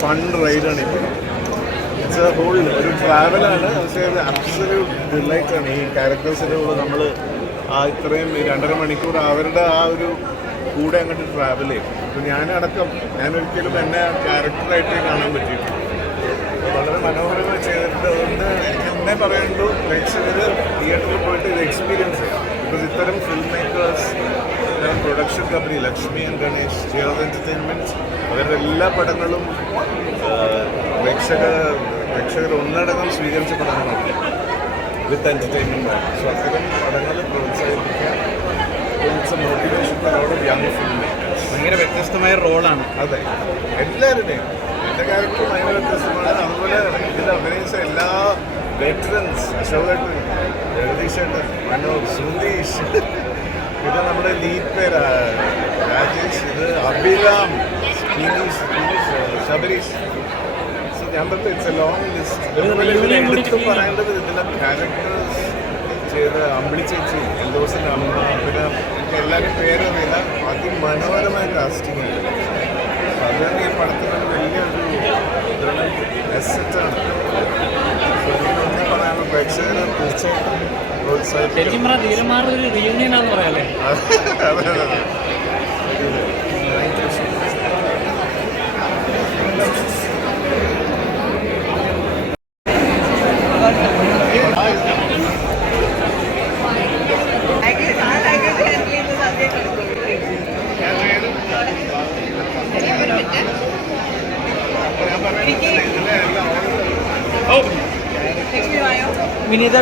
Fun റൈഡാണ് ഇപ്പോൾ ഒരു ട്രാവലാണ് പക്ഷേ ഒരു അബ്സല്യൂട്ട് ഡിലൈറ്റാണ് ഈ ക്യാരക്ടേഴ്സിന്റെ കൂടെ നമ്മൾ ആ ഇത്രയും രണ്ടര മണിക്കൂർ അവരുടെ ആ ഒരു കൂടെ അങ്ങോട്ട് ട്രാവൽ ചെയ്യും. അപ്പോൾ ഞാനടക്കം ഞാനൊരിക്കലും എന്നെ ക്യാരക്ടറായിട്ട് കാണാൻ പറ്റിയിട്ടുണ്ട് വളരെ മനോഹരമായി ചെയ്തിട്ടുണ്ട്. എനിക്ക് എന്നെ പറയുള്ളൂ പ്രേക്ഷകർ തിയേറ്ററിൽ പോയിട്ട് ഇത് എക്സ്പീരിയൻസ് ചെയ്യാം ബിക്കോസ് ഇത്തരം film makers production company Lakshmi and Ganesh ജിയോസ് entertainments അവരുടെ എല്ലാ പടങ്ങളും പ്രേക്ഷക പ്രേക്ഷകർ ഒന്നടങ്കം സ്വീകരിച്ച പടങ്ങളാണ്. വിത്ത് എന്റർടൈൻമെന്റ് സോ അത്തരം പടങ്ങൾ പ്രോത്സാഹിപ്പിക്കാൻ ഇറ്റ്സ് മോട്ടിവേഷൻ അവിടെ യങ് ഫിലിം മേക്കേഴ്സ് ഭയങ്കര വ്യത്യസ്തമായ റോളാണ്. അതെ. എല്ലാവരുടെയും എന്റെ ക്യാരക്ടർ ഭയങ്കര വ്യത്യസ്തമാണ്. അതുപോലെ ഇതിൽ അഭിനയിച്ച എല്ലാ വെറ്ററൻസ് അശോകേട്ടൻ ജഗദീഷേട്ടൻ മനോജ് സുന്ദീഷ് നമ്മുടെ ലീഡ് പേര് രാജേഷ് ഇത് സ്പീനീഷ് ശബരീഷ് ഞാൻ പറഞ്ഞു ഇറ്റ്സ് എ ലോങ് ലിസ്റ്റ് എടുത്ത് പറയേണ്ടത് ഇതിലെ ക്യാരക്ടേഴ്സ് ചെയ്ത് അമ്പിളി ചേച്ചി എൽദോസിന്റെ അമ്മ പിന്നെ എനിക്ക് എല്ലാവരും പേരറിയില്ല അതിമനോഹരമായ കാസ്റ്റിംഗ് ആയിരുന്നു അത് ഈ പടത്തിനൊരു വലിയൊരു ഇതാണ്. അസറ്റാണ് പറയാനുള്ള പ്രേക്ഷകരെ തീർച്ചയായിട്ടും പ്രോത്സാഹിപ്പിക്കും അതെ അതെ അതെ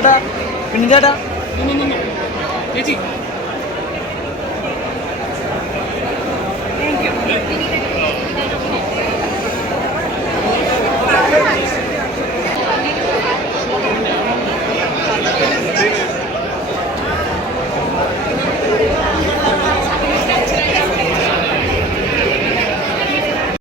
ഞാൻ പറയുന്നത് ചേട്ടാ ചേച്ചി